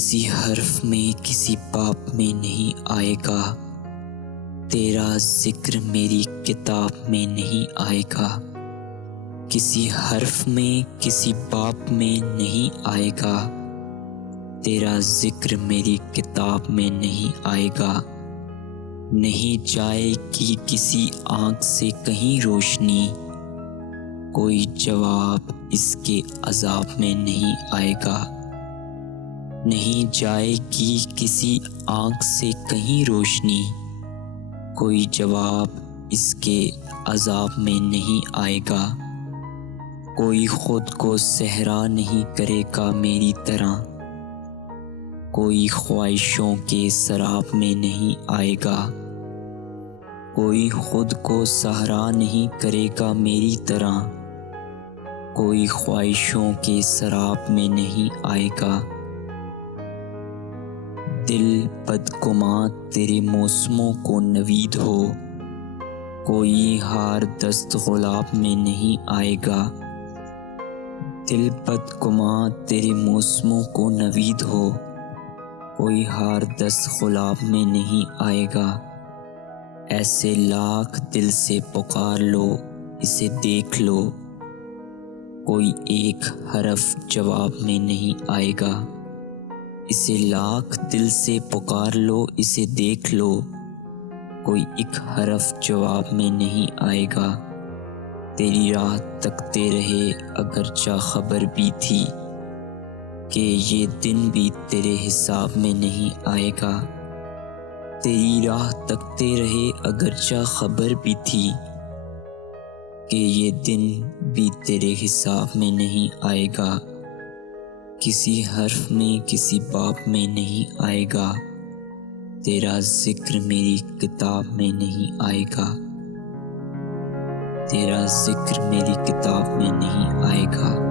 کسی حرف میں کسی باب میں نہیں آئے گا، تیرا ذکر میری کتاب میں نہیں آئے گا۔ کسی حرف میں کسی باب میں نہیں آئے گا، تیرا ذکر میری کتاب میں نہیں آئے گا۔ نہیں جائے گی کسی آنکھ سے کہیں روشنی، کوئی جواب اس کے عذاب میں نہیں آئے گا۔ نہیں جائے گی کسی آنکھ سے کہیں روشنی، کوئی جواب اس کے عذاب میں نہیں آئے گا۔ کوئی خود کو صحرا نہیں کرے گا میری طرح، کوئی خواہشوں کے سراب میں نہیں آئے گا۔ کوئی خود کو صحرا نہیں کرے گا میری طرح، کوئی خواہشوں کے سراب میں نہیں آئے گا۔ دل بدگماں تیرے موسموں کو نوید ہو، کوئی ہار دست غلاب میں نہیں آئے گا۔ دل بدگماں تیرے موسموں کو نوید ہو، کوئی ہار دست غلاب میں نہیں آئے گا۔ ایسے لاکھ دل سے پکار لو اسے دیکھ لو، کوئی ایک حرف جواب میں نہیں آئے گا۔ اسے لاکھ دل سے پکار لو اسے دیکھ لو، کوئی ایک حرف جواب میں نہیں آئے گا۔ تیری راہ تکتے رہے اگرچہ خبر بھی تھی کہ یہ دن بھی تیرے حساب میں نہیں آئے گا۔ تیری راہ تکتے رہے اگرچہ خبر بھی تھی کہ یہ دن بھی تیرے حساب میں نہیں آئے گا۔ کسی حرف میں کسی باب میں نہیں آئے گا، تیرا ذکر میری کتاب میں نہیں آئے گا۔ تیرا ذکر میری کتاب میں نہیں آئے گا۔